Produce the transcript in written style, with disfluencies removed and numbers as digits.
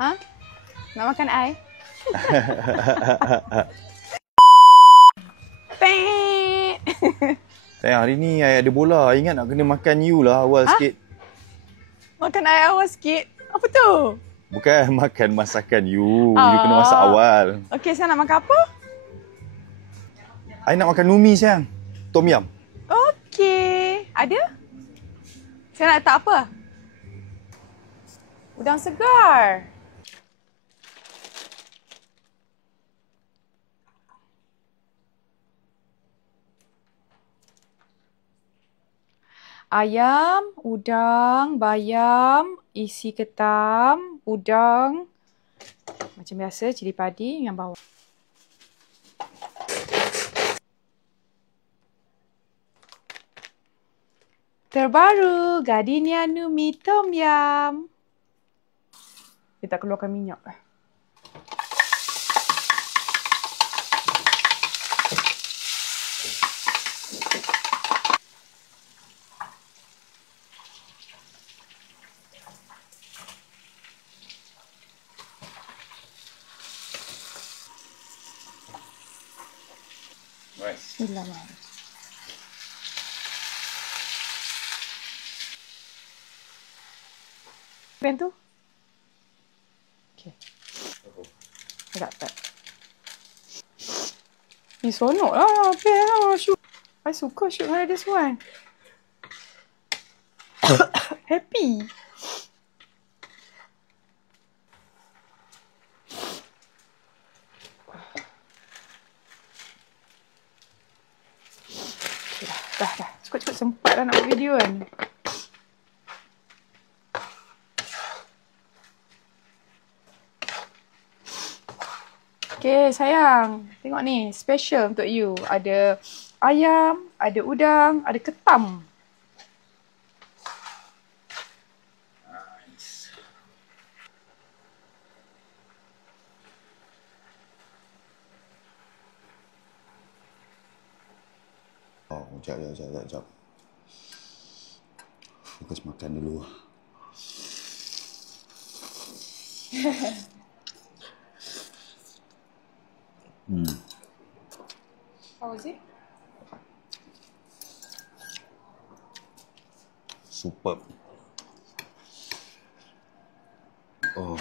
Ha? Nak makan ai? Pek. Sayang, hari ni I ada bola. Ingat nak kena makan you lah awal sikit. Makan ai awal sikit? Apa tu? Bukan makan masakan you. You kena masak awal. Okey, saya nak makan apa? I nak makan numi sayang. Tom yum. Okey. Ada? Saya nak letak apa? Udang segar. Ayam, udang, bayam, isi ketam, udang. Macam biasa, cili padi dengan bawang. Terbaru, Gardenia Numi Tom Yum. Dia tak keluarkan minyak. Bismillahirrahmanirrahim. Pen tu? Okey. Tak. Ni sonok lah. Pen lah. Shoot. I suka shoot dengan this one. Happy. Okay, dah. Cukup sempat dah nak buat video kan. Okay, sayang. Tengok ni. Special untuk you. Ada ayam, ada udang, ada ketam. Nice. Oh, sekejap. Fokus makan dulu. How was it? Superb. Oh.